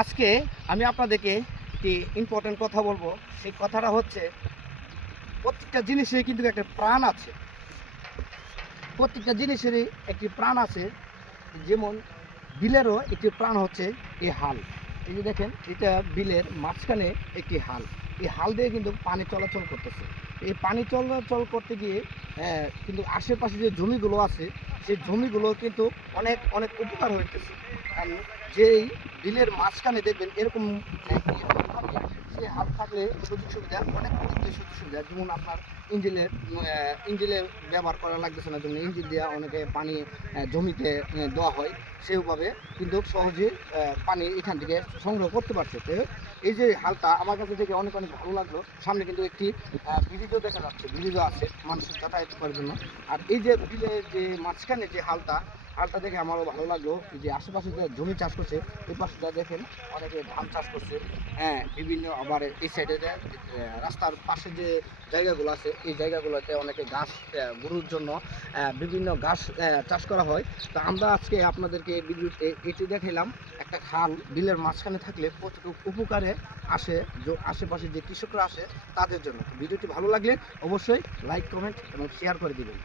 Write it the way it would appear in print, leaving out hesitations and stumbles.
আজকে আমি আপনাদেরকে একটি ইম্পর্টেন্ট কথা বলবো। সেই কথাটা হচ্ছে, প্রত্যেকটা জিনিসেরই কিন্তু একটা প্রাণ আছে। প্রত্যেকটা জিনিসেরই একটি প্রাণ আছে। যেমন বিলেরও একটি প্রাণ হচ্ছে এই হাল। এই যে দেখেন, এটা বিলের মাঝখানে একটি হাল। এই হাল দিয়ে কিন্তু পানি চলাচল করতেছে। এই পানি চলাচল করতে গিয়ে কিন্তু আশেপাশে যে জমিগুলো আছে, সেই জমিগুলো কিন্তু অনেক অনেক উপকার হইতেছে। কারণ যেই বিলের মাঝখানে দেখবেন এরকম একটি হাল থাকে, সেই হাল থাকলে সুযোগ সুবিধা অনেক দিক সুযোগ সুবিধা। যেমন আপনার ইঞ্জিনে ব্যবহার করা লাগতেছে না, যেমন ইঞ্জিন দিয়ে অনেকে পানি জমিতে দেওয়া হয়। সেভাবে কিন্তু সহজে পানি এখান থেকে সংগ্রহ করতে পারছে। তো এই যে হালটা আমার কাছে দেখে অনেক অনেক ভালো লাগলো। সামনে কিন্তু একটি ব্রিজও দেখা যাচ্ছে, ব্রিজও আছে মানুষের যাতায়াত করার জন্য। আর এই যে বিলের যে মাঝখানে যে হালটা, হালটা দেখে আমারও ভালো লাগলো। যে আশেপাশে যে জমি চাষ করছে, এই পাশটা দেখেন অনেকে ধান চাষ করছে। হ্যাঁ, বিভিন্ন আবার এই সাইডে রাস্তার পাশে যে জায়গাগুলো আছে, এই জায়গাগুলোতে অনেকে ঘাস গরুর জন্য বিভিন্ন ঘাস চাষ করা হয়। তো আমরা আজকে আপনাদেরকে এই ভিডিওতে এটি দেখাইলাম, একটা খাল বিলের মাঝখানে থাকলে কতটুকু উপকারে আসে আশেপাশে যে কৃষকরা আসে তাদের জন্য। ভিডিওটি ভালো লাগলে অবশ্যই লাইক, কমেন্ট এবং শেয়ার করে দিবেন।